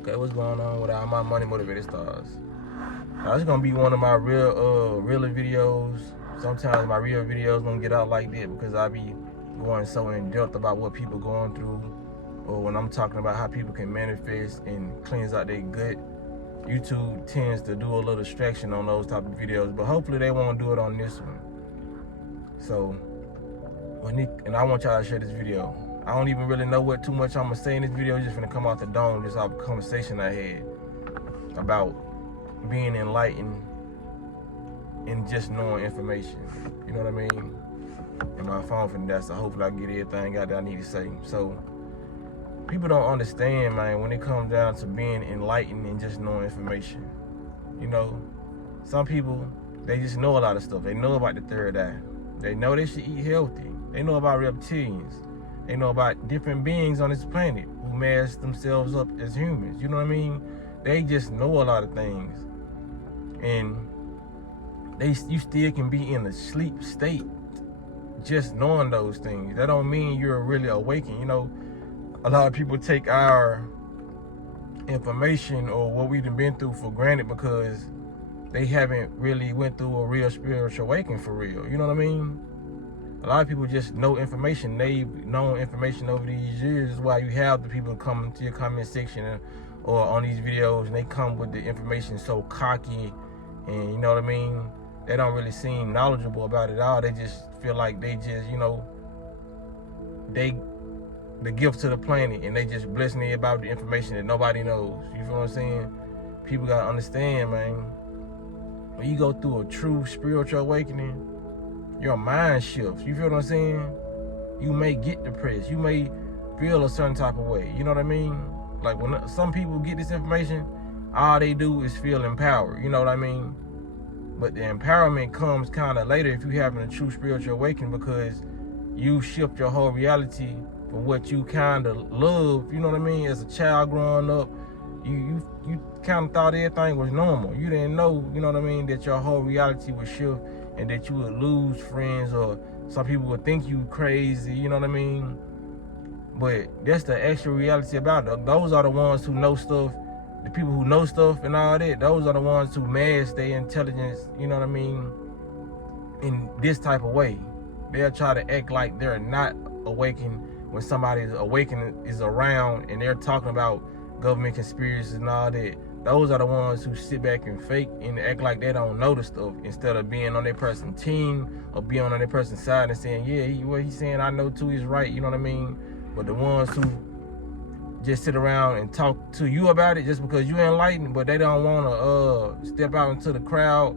Okay, what's going on with all my money motivated stars? It's gonna be one of my realer videos. Sometimes my real videos don't get out like that because I be going so in depth about what people going through, or when I'm talking about how people can manifest and cleanse out their gut. YouTube tends to do a little distraction on those type of videos, but hopefully they won't do it on this one. So, and I want y'all to share this video. I don't even really know what too much I'm gonna say in this video. It's just gonna come out the dome, just off a conversation I had about being enlightened and just knowing information. You know what I mean? And my phone finna die, so hopefully I get everything out that I need to say. So people don't understand, man, when it comes down to being enlightened and just knowing information. You know, some people, they just know a lot of stuff. They know about the third eye. They know they should eat healthy. They know about reptilians. They know about different beings on this planet who mask themselves up as humans. You know what I mean? They just know a lot of things. And you still can be in a sleep state just knowing those things. That don't mean you're really awakened. You know, a lot of people take our information or what we've been through for granted because they haven't really went through a real spiritual awakening for real. You know what I mean? A lot of people just know information. They've known information over these years. That's why you have the people come to your comment section or on these videos and they come with the information so cocky and, you know what I mean? They don't really seem knowledgeable about it all. They just feel like they just, you know, they the gift to the planet and they just blessing it about the information that nobody knows. You feel what I'm saying? People gotta understand, man. When you go through a true spiritual awakening, your mind shifts. You feel what I'm saying? You may get depressed. You may feel a certain type of way. You know what I mean? Like when some people get this information, all they do is feel empowered. You know what I mean? But the empowerment comes kind of later if you're having a true spiritual awakening because you shift your whole reality from what you kind of love. You know what I mean? As a child growing up, you kind of thought everything was normal. You didn't know, you know what I mean, that your whole reality would shift and that you would lose friends or some people would think you crazy, you know what I mean? But that's the actual reality about it. Those are the ones who know stuff. The people who know stuff and all that, those are the ones who mask their intelligence, you know what I mean, in this type of way. They'll try to act like they're not awakened when somebody's awakened is around and they're talking about government conspiracies and all that. Those are the ones who sit back and fake and act like they don't know the stuff instead of being on their person's team or being on their person's side and saying, yeah, what he's saying I know too is right, you know what I mean? But the ones who just sit around and talk to you about it just because you're enlightened, but they don't want to step out into the crowd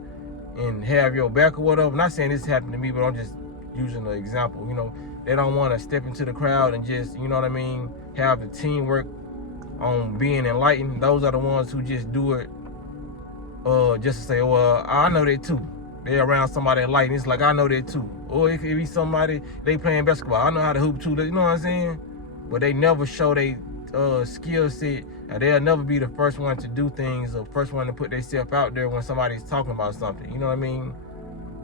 and have your back or whatever. I'm not saying this happened to me, but I'm just using an example. You know, they don't want to step into the crowd and just, you know what I mean, have the teamwork on being enlightened. Those are the ones who just do it just to say, well, I know that too. They're around somebody enlightened. It's like, I know that too. Or it could be somebody, they playing basketball. I know how to hoop too. You know what I'm saying? But they never show they skill set, and they'll never be the first one to do things or first one to put themselves out there when somebody's talking about something. You know what I mean?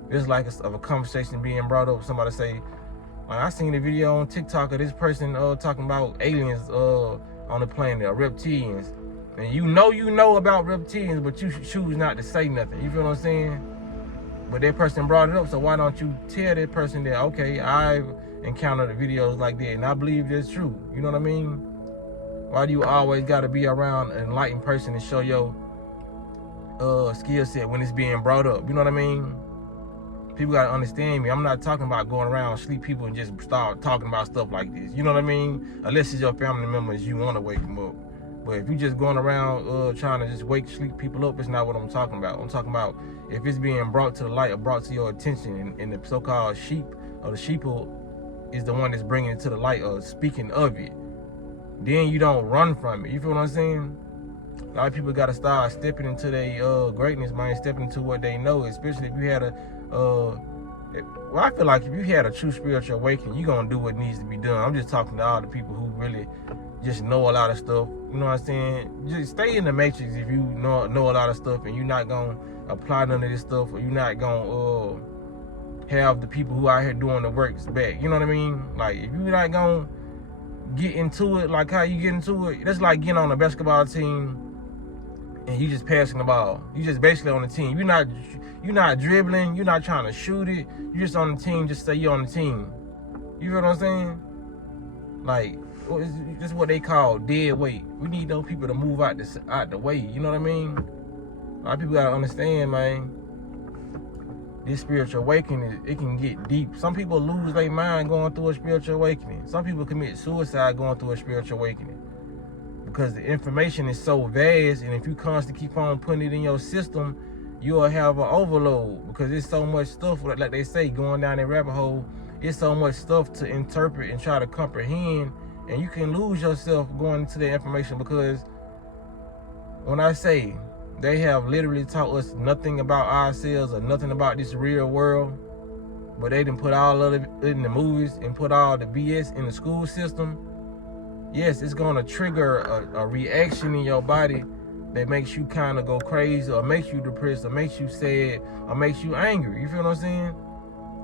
It's like a conversation being brought up. Somebody say, I seen a video on TikTok of this person talking about aliens on the planet or reptilians. And you know about reptilians, but you choose not to say nothing. You feel what I'm saying? But that person brought it up, so why don't you tell that person that, okay, I've encountered videos like that and I believe that's true. You know what I mean? Why do you always got to be around an enlightened person and show your skill set when it's being brought up? You know what I mean? People got to understand me. I'm not talking about going around sleep people and just start talking about stuff like this. You know what I mean? Unless it's your family members, you want to wake them up. But if you just going around trying to just sleep people up, it's not what I'm talking about. I'm talking about if it's being brought to the light or brought to your attention and the so-called sheep or the sheeple is the one that's bringing it to the light or speaking of it, then you don't run from it. You feel what I'm saying? A lot of people got to start stepping into their greatness, man, stepping into what they know, especially if you had I feel like if you had a true spiritual awakening, you're going to do what needs to be done. I'm just talking to all the people who really just know a lot of stuff. You know what I'm saying? Just stay in the matrix if you know a lot of stuff and you're not going to apply none of this stuff, or you're not going to have the people who out here doing the works back. You know what I mean? Like, if you're not going to get into it, like how you get into it. That's like getting on a basketball team and you just passing the ball. You just basically on the team. You're not dribbling. You're not trying to shoot it. You're just on the team. Just say you're on the team. You feel what I'm saying? Like, this is what they call dead weight. We need those people to move out the way. You know what I mean? A lot of people gotta understand, man. This spiritual awakening, it can get deep. Some people lose their mind going through a spiritual awakening. Some people commit suicide going through a spiritual awakening. Because the information is so vast, and if you constantly keep on putting it in your system, you'll have an overload. Because there's so much stuff, like they say, going down that rabbit hole, it's so much stuff to interpret and try to comprehend, and you can lose yourself going into the information. Because when I say they have literally taught us nothing about ourselves or nothing about this real world, but they didn't put all of it in the movies and put all the BS in the school system, yes, it's going to trigger a reaction in your body that makes you kind of go crazy, or makes you depressed, or makes you sad, or makes you angry. You feel what I'm saying?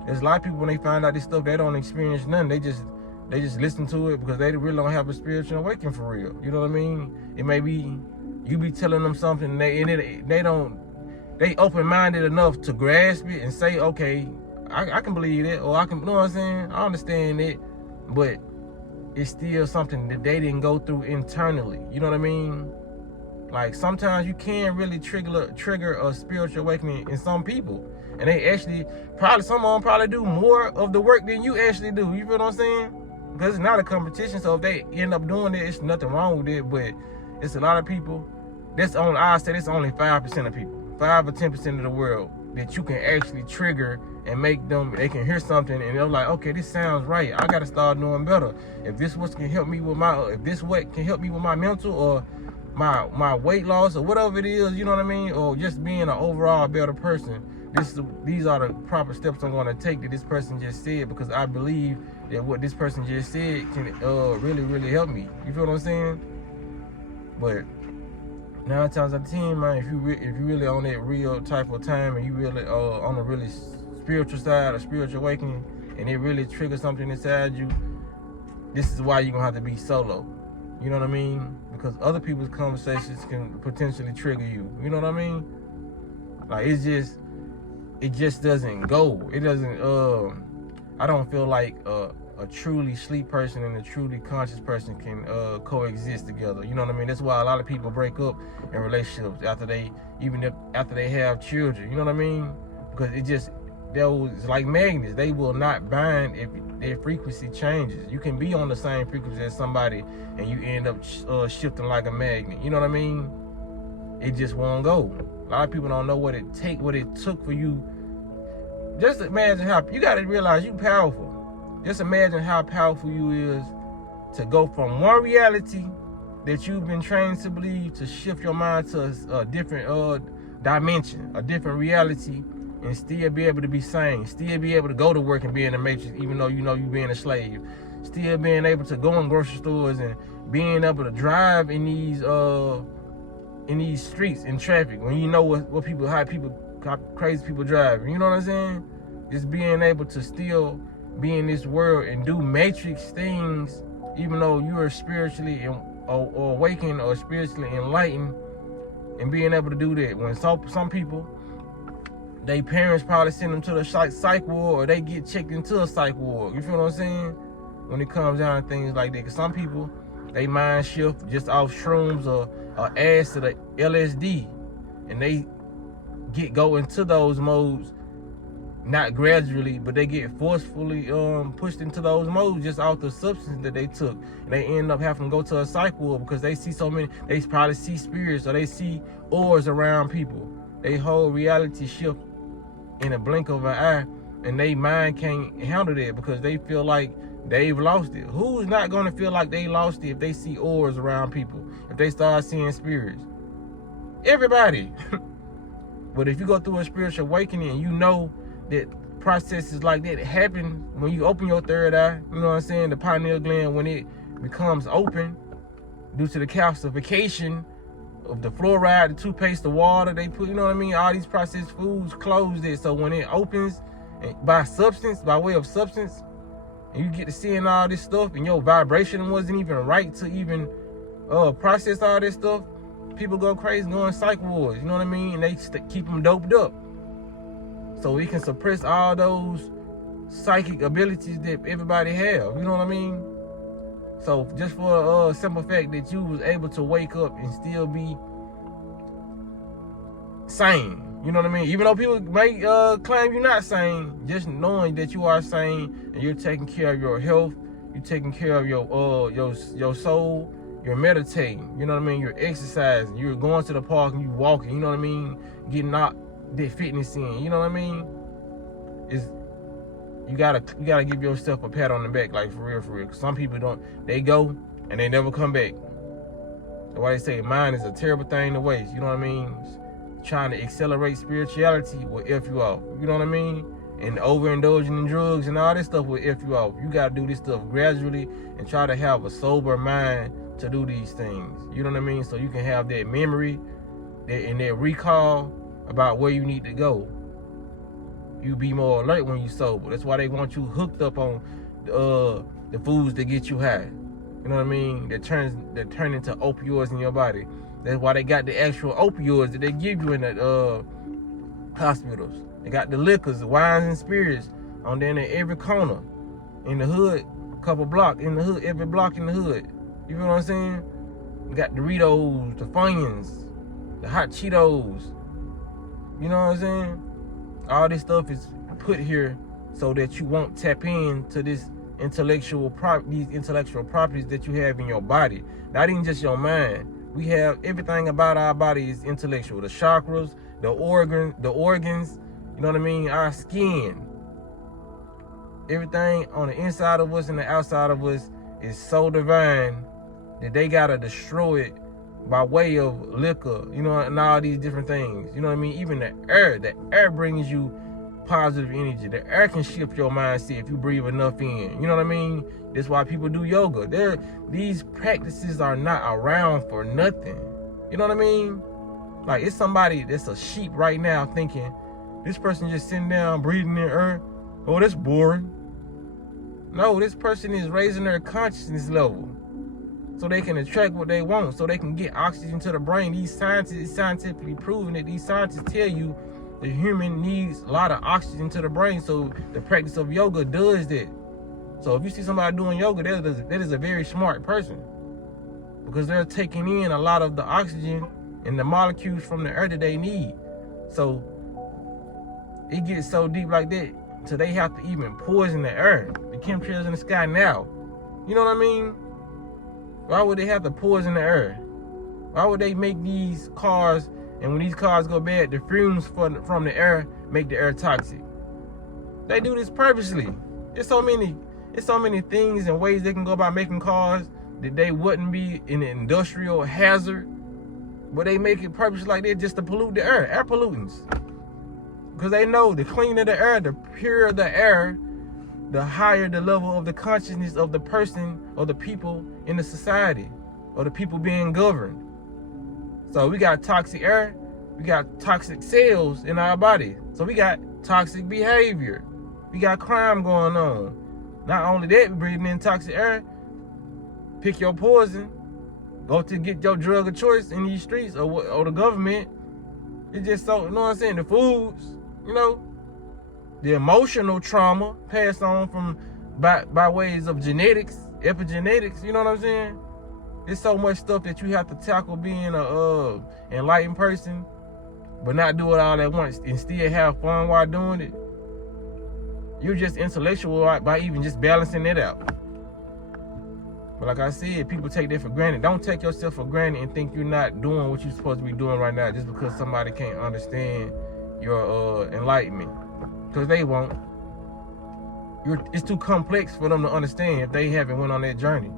There's a lot of people, when they find out this stuff, they don't experience nothing. They just listen to it because they really don't have a spiritual awakening for real. You know what I mean? It may be you be telling them something, and they open-minded enough to grasp it and say, okay, I can believe it, or I can, you know what I'm saying? I understand it, but it's still something that they didn't go through internally. You know what I mean? Like, sometimes you can really trigger a spiritual awakening in some people. And they actually, some of them probably do more of the work than you actually do. You feel what I'm saying? Because it's not a competition. So if they end up doing it, it's nothing wrong with it. But it's a lot of people. I say that's only 5% of people. 5 or 10% of the world that you can actually trigger and make them, they can hear something and they're like, okay, this sounds right. I got to start doing better. If this what can help me with my mental or my weight loss or whatever it is, you know what I mean? Or just being an overall better person. These are the proper steps I'm going to take that this person just said, because I believe that what this person just said can really, really help me. You feel what I'm saying? But 9 times out of 10, man, if you really on that real type of time, and you really on a really spiritual side, a spiritual awakening, and it really triggers something inside you, this is why you're going to have to be solo. You know what I mean? Because other people's conversations can potentially trigger you. You know what I mean? Like, it just doesn't go. It doesn't, I don't feel like a truly sleep person and a truly conscious person can coexist together. You know what I mean? That's why a lot of people break up in relationships after they have children. You know what I mean? Because those, like magnets, they will not bind if their frequency changes. You can be on the same frequency as somebody and you end up shifting like a magnet. You know what I mean? It just won't go. A lot of people don't know what it took for you. Just imagine how, you got to realize you powerful. Just imagine how powerful you is to go from one reality that you've been trained to believe, to shift your mind to a different dimension, a different reality, and still be able to be sane, still be able to go to work and be in the matrix, even though you know you're being a slave, still being able to go in grocery stores and being able to drive in these streets in traffic when you know how crazy people drive. You know what I'm saying? Just being able to still be in this world and do matrix things, even though you are spiritually or awakened or spiritually enlightened, and being able to do that. When some people, their parents probably send them to the psych ward, or they get checked into a psych ward. You feel what I'm saying? When it comes down to things like that. Because some people, they mind shift just off shrooms or acid or LSD, and they go into those modes, not gradually, but they get forcefully pushed into those modes just off the substance that they took. And they end up having to go to a psych ward because they see so many, they probably see spirits or they see auras around people. They whole reality shift in a blink of an eye, and they mind can't handle that because they feel like they've lost it. Who's not going to feel like they lost it if they see auras around people, if they start seeing spirits? Everybody. But if you go through a spiritual awakening and you know that processes like that happen when you open your third eye, you know what I'm saying, the pineal gland, when it becomes open due to the calcification of the fluoride, the toothpaste, the water they put, you know what I mean, all these processed foods close it. So when it opens by way of substance, and you get to seeing all this stuff, and your vibration wasn't even right to even process all this stuff, people go crazy, going psych wards, you know what I mean? And they keep them doped up. So we can suppress all those psychic abilities that everybody have, you know what I mean? So just for a simple fact that you was able to wake up and still be sane, you know what I mean? Even though people may claim you're not sane, just knowing that you are sane and you're taking care of your health, you're taking care of your soul, you're meditating, you know what I mean? You're exercising, you're going to the park and you walking, you know what I mean? Getting out that fitness in, you know what I mean? You gotta give yourself a pat on the back, like for real. Some people don't, they go and they never come back. That's why they say mind is a terrible thing to waste, you know what I mean? Trying to accelerate spirituality will F you off, you know what I mean? And overindulging in drugs and all this stuff will F you off. You gotta do this stuff gradually and try to have a sober mind to do these things, you know what I mean? So you can have that memory and that recall about where you need to go. You be more alert when you sober. That's why they want you hooked up on the foods that get you high. You know what I mean? That turn into opioids in your body. That's why they got the actual opioids that they give you in the hospitals. They got the liquors, the wines and spirits on there in every corner in the hood, couple blocks in the hood, every block in the hood. You feel what I'm saying? You got Doritos, the Funyuns, the hot Cheetos. You know what I'm saying? All this stuff is put here so that you won't tap into these intellectual properties that you have in your body. Not even just your mind. We have everything about our body is intellectual. The chakras, the organs, you know what I mean? Our skin. Everything on the inside of us and the outside of us is so divine that they gotta destroy it by way of liquor, you know, and all these different things. You know what I mean? Even the air brings you positive energy. The air can shift your mindset if you breathe enough in. You know what I mean? That's why people do yoga. These practices are not around for nothing. You know what I mean? Like, it's somebody that's a sheep right now thinking, this person just sitting down, breathing in air. Oh, that's boring. No, this person is raising their consciousness level so they can attract what they want, so they can get oxygen to the brain. These scientists, it's scientifically proven that these scientists tell you the human needs a lot of oxygen to the brain, so the practice of yoga does that. So if you see somebody doing yoga, that is a very smart person, because they're taking in a lot of the oxygen and the molecules from the earth that they need. So it gets so deep like that, so they have to even poison the air, the chemtrails in the sky now. You know what I mean? Why would they have to poison the air? Why would they make these cars, and when these cars go bad, the fumes from the air make the air toxic? They do this purposely. There's so many things and ways they can go about making cars that they wouldn't be an industrial hazard, but they make it purposely like that just to pollute the air pollutants. Because they know the cleaner the air, the purer the air, the higher the level of the consciousness of the person or the people in the society or the people being governed. So we got toxic air, we got toxic cells in our body. So we got toxic behavior. We got crime going on. Not only that, we're breathing in toxic air. Pick your poison. Go to get your drug of choice in these streets or the government. It's just so, you know what I'm saying? The foods, you know, the emotional trauma passed on from by ways of genetics, epigenetics, you know what I'm saying? There's so much stuff that you have to tackle being a enlightened person, but not do it all at once and still have fun while doing it. You're just intellectual by even just balancing it out. But like I said, people take that for granted. Don't take yourself for granted and think you're not doing what you're supposed to be doing right now just because somebody can't understand your enlightenment. Because they won't. It's too complex for them to understand if they haven't went on that journey.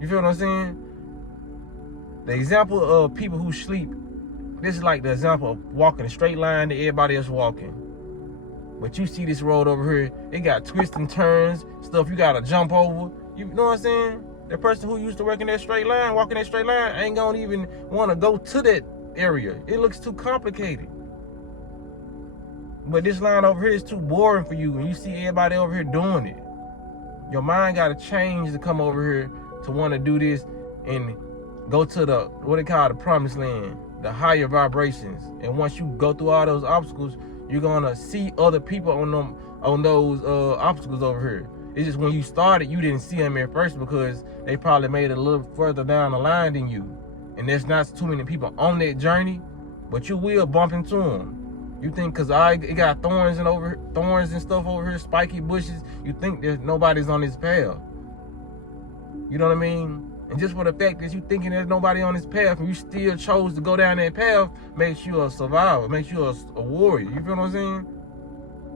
You feel what I'm saying? The example of people who sleep, this is like the example of walking a straight line that everybody else walking. But you see this road over here, it got twists and turns, stuff you gotta jump over. You know what I'm saying? The person who used to work in that straight line, walking that straight line, ain't gonna even wanna go to that area. It looks too complicated. But this line over here is too boring for you, and you see everybody over here doing it. Your mind got to change to come over here to want to do this and go to the, what they call the promised land, the higher vibrations. And once you go through all those obstacles, you're going to see other people on those obstacles over here. It's just when you started, you didn't see them at first because they probably made it a little further down the line than you. And there's not too many people on that journey, but you will bump into them. You think because it got thorns and stuff over here, spiky bushes, you think that nobody's on this path. You know what I mean? And just for the fact that you thinking there's nobody on this path and you still chose to go down that path makes you a survivor, makes you a warrior. You feel what I'm saying?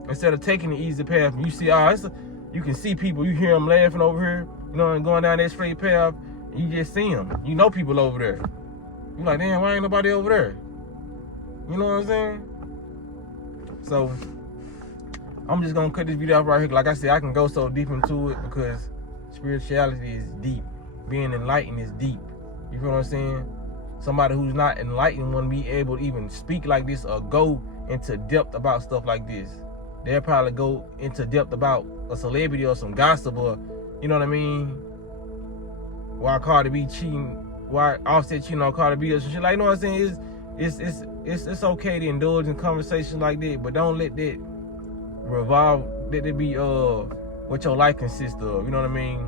Instead of taking the easy path, and you see, you can see people, you hear them laughing over here, you know, and going down that straight path, and you just see them. You know people over there. You're like, damn, why ain't nobody over there? You know what I'm saying? So, I'm just going to cut this video off right here. Like I said, I can go so deep into it because spirituality is deep. Being enlightened is deep. You feel what I'm saying? Somebody who's not enlightened wouldn't be able to even speak like this or go into depth about stuff like this. They'll probably go into depth about a celebrity or some gossip or, you know what I mean? Why Cardi B cheating, why Offset cheating on Cardi B or some shit. Like, you know what I'm saying? It's okay to indulge in conversations like that, but don't let that let it be what your life consists of. You know what I mean?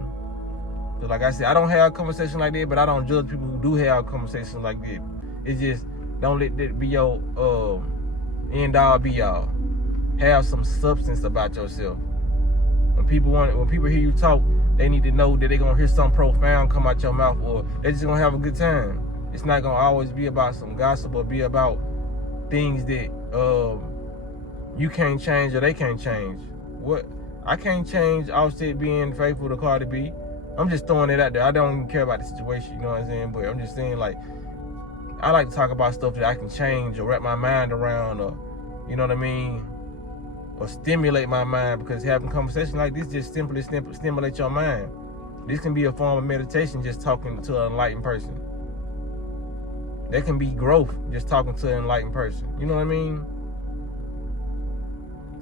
So like I said, I don't have a conversation like that, but I don't judge people who do have conversations like that. It's just don't let that be your end all be all. Have some substance about yourself. When people hear you talk, they need to know that they're gonna hear something profound come out your mouth, or they're just gonna have a good time. It's not gonna always be about some gossip or be about things that you can't change or they can't change. What I can't change Offset being faithful to Cardi B. I'm just throwing it out there. I don't even care about the situation, you know what I'm saying? But I'm just saying, like, I like to talk about stuff that I can change or wrap my mind around, or, you know what I mean? Or stimulate my mind, because having conversations like this just simply stimulate your mind. This can be a form of meditation, just talking to an enlightened person. There can be growth just talking to an enlightened person. You know what I mean?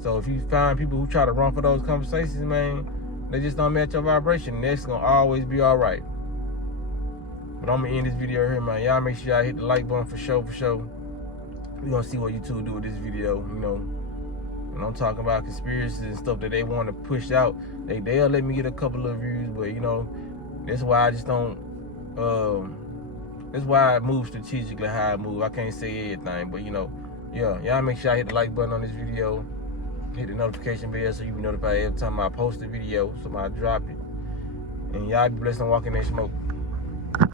So if you find people who try to run for those conversations, man, they just don't match your vibration. That's gonna always be all right. But I'm gonna end this video here, man. Y'all make sure y'all hit the like button for sure. We're gonna see what YouTube do with this video, you know. When I'm talking about conspiracies and stuff that they want to push out, they'll let me get a couple of views, but you know, that's why I just don't. That's why I move strategically how I move. I can't say everything, but you know, yeah. Y'all make sure I hit the like button on this video. Hit the notification bell so you be notified every time I post a video, so I drop it. And y'all be blessed and walk in that smoke.